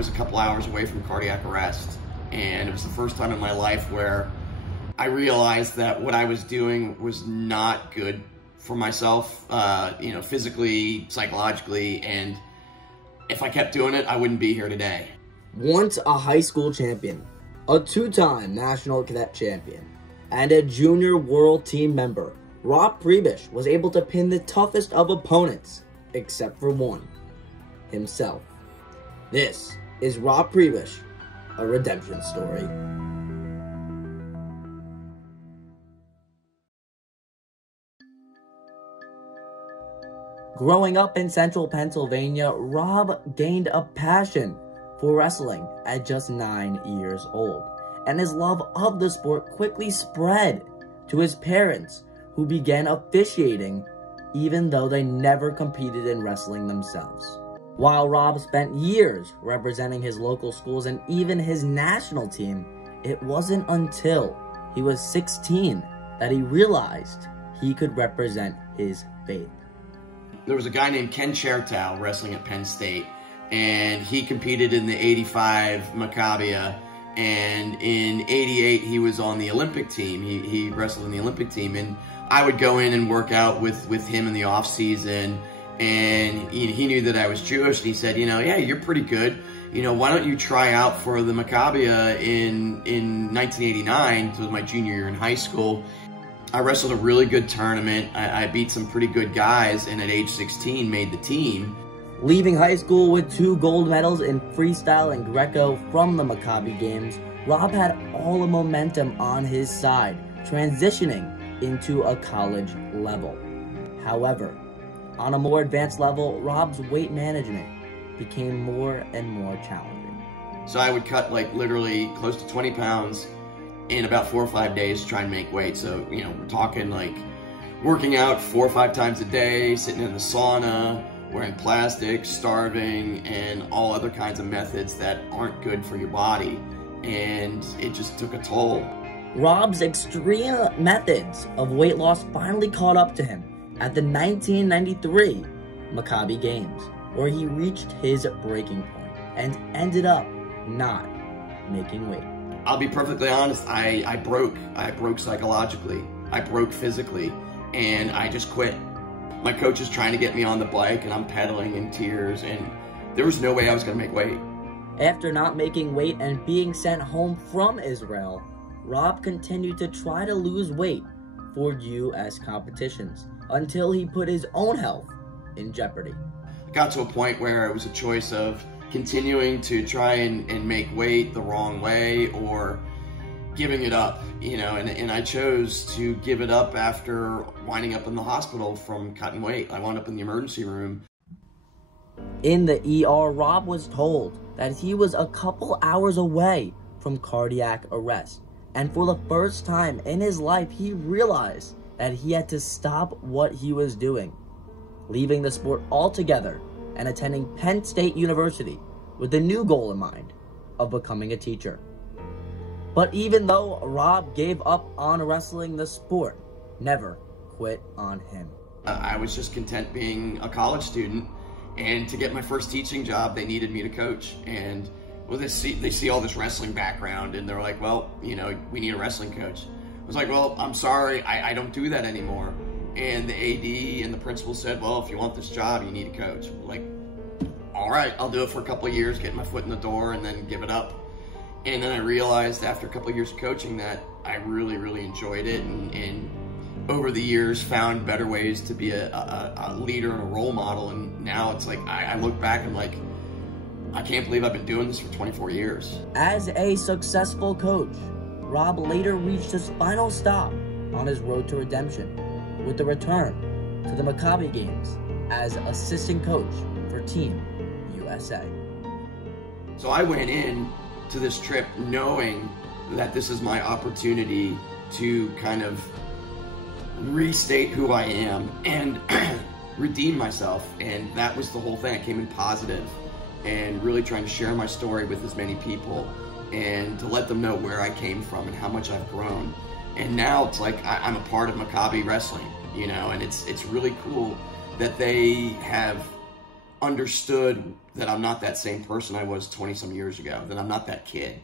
was a couple hours away from cardiac arrest. And it was the first time in my life where I realized that what I was doing was not good for myself, you know, physically, psychologically, and if I kept doing it, I wouldn't be here today. Once a high school champion, a two-time national cadet champion, and a junior world team member, Rob Prebish was able to pin the toughest of opponents, except for one, himself. This is Rob Prebish, a redemption story. Growing up in central Pennsylvania, Rob gained a passion for wrestling at just 9 years old, and his love of the sport quickly spread to his parents, who began officiating even though they never competed in wrestling themselves. While Rob spent years representing his local schools and even his national team, it wasn't until he was 16 that he realized he could represent his faith. There was a guy named Ken Chertow wrestling at Penn State, and he competed in the 85 Maccabia, and in 88 he was on the Olympic team. He wrestled in the Olympic team, and I would go in and work out with him in the off season, and he knew that I was Jewish, and he said, you know, yeah, you're pretty good. You know, why don't you try out for the Maccabia in 1989, so it was my junior year in high school. I wrestled a really good tournament. I beat some pretty good guys, and at age 16 made the team. Leaving high school with 2 gold medals in freestyle and Greco from the Maccabi Games, Rob had all the momentum on his side, transitioning into a college level. However, on a more advanced level, Rob's weight management became more and more challenging. So I would cut like literally close to 20 pounds in about 4 or 5 days to try and make weight. So, you know, we're talking like working out 4 or 5 times a day, sitting in the sauna, wearing plastic, starving, and all other kinds of methods that aren't good for your body. And it just took a toll. Rob's extreme methods of weight loss finally caught up to him at the 1993 Maccabi Games, where he reached his breaking point and ended up not making weight. I'll be perfectly honest, I broke psychologically, I broke physically, and I just quit. My coach is trying to get me on the bike, and I'm pedaling in tears, and there was no way I was gonna make weight. After not making weight and being sent home from Israel, Rob continued to try to lose weight for U.S. competitions until he put his own health in jeopardy. I got to a point where it was a choice of continuing to try and make weight the wrong way or giving it up, you know, and I chose to give it up after winding up in the hospital from cutting weight. I wound up in the emergency room. In the ER, Rob was told that he was a couple hours away from cardiac arrest, and for the first time in his life, he realized that he had to stop what he was doing, leaving the sport altogether and attending Penn State University with the new goal in mind of becoming a teacher. But even though Rob gave up on wrestling, the sport never quit on him. I was just content being a college student, and to get my first teaching job, they needed me to coach. And well, they see all this wrestling background, and they're like, well, you know, we need a wrestling coach. I was like, well, I'm sorry, I don't do that anymore. And the AD and the principal said, well, if you want this job, you need a coach. Like, all right, I'll do it for a couple of years, get my foot in the door, and then give it up. And then I realized after a couple of years of coaching that I really, really enjoyed it, and over the years found better ways to be a leader and a role model. And now it's like, I look back and like, I can't believe I've been doing this for 24 years. As a successful coach, Rob later reached his final stop on his road to redemption with the return to the Maccabi Games as assistant coach for Team USA. So I went in to this trip knowing that this is my opportunity to kind of restate who I am and redeem myself, and that was the whole thing. I came in positive and really trying to share my story with as many people and to let them know where I came from and how much I've grown. And now it's like I'm a part of Maccabi wrestling, you know, and it's really cool that they have understood that I'm not that same person I was 20 some years ago, that I'm not that kid.